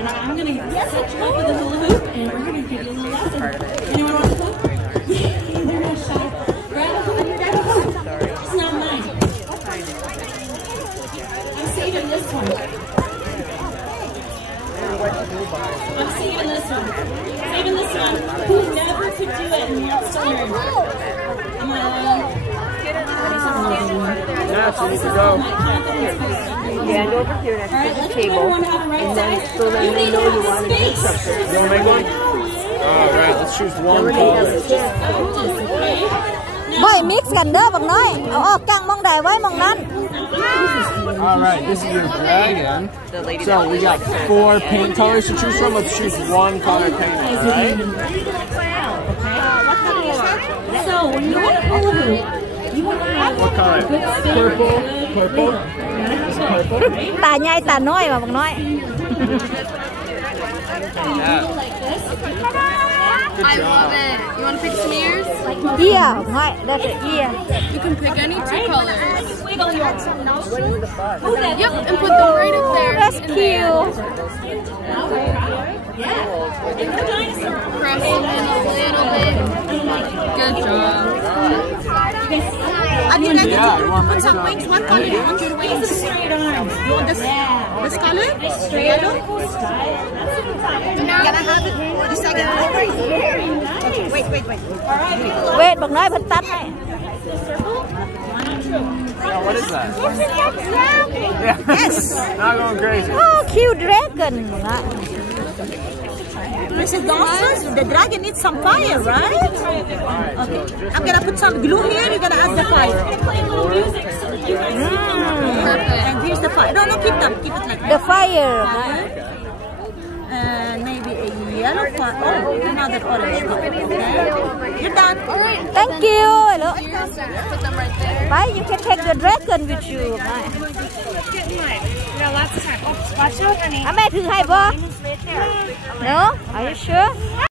And I'm going to set you up with a hula hoop, and we're going to give you a little lesson. Anyone want to hoop? They're not shy. Grab a hoop. Grab a hoop. It's not mine. I'm saving this one. I'm saving this one. Saving this one. Who never could do it and wants to learn? I'm going to Yes, you need to go. Stand over here next to the table, and then so then they know you want to do something. You want to make one? Alright, let's choose one color. บ่อยมิกซ์กันเด้อบักน้อยเอาออกกลางมองใดไว้มองนั้น Alright, this is your dragon. So we got 4 paint colors to choose from. Let's choose one color paint, alright? So when you want to hula hoop, you want to have What color? Purple? Purple? This is purple? ตาใหญ่ตาน้อยว่ะบักน้อย I love it. You want to pick some ears? เอียบักน้อยได้แต่เอีย You can pick any 2 colors. wiggle your Yep, and put them right up there. That's in cute. Press them in a little bit. Good job. I think I Yeah, you want to make some. What color do you want your wings? straight arms. You want this color? Straight up. Can I have it for a second? Okay, wait. All right, people. เวทบักน้อยเพิ่นตัดให้ Yeah, what is that? Yeah. Yes! Not going crazy. โอ้คิวดราก้อนนะ Mrs. Dawson, the dragon needs some fire, right? Okay. I'm gonna put some glue here. You're gonna add the fire. And here's the fire. No, keep them. Keep it like the that. fire And maybe a yellow fire. Oh, another orange one. Okay. You're done. thank you ลูก Put them right there. ไป you can take the dragon with you ไปแม่ถือให้บ่ no are you sure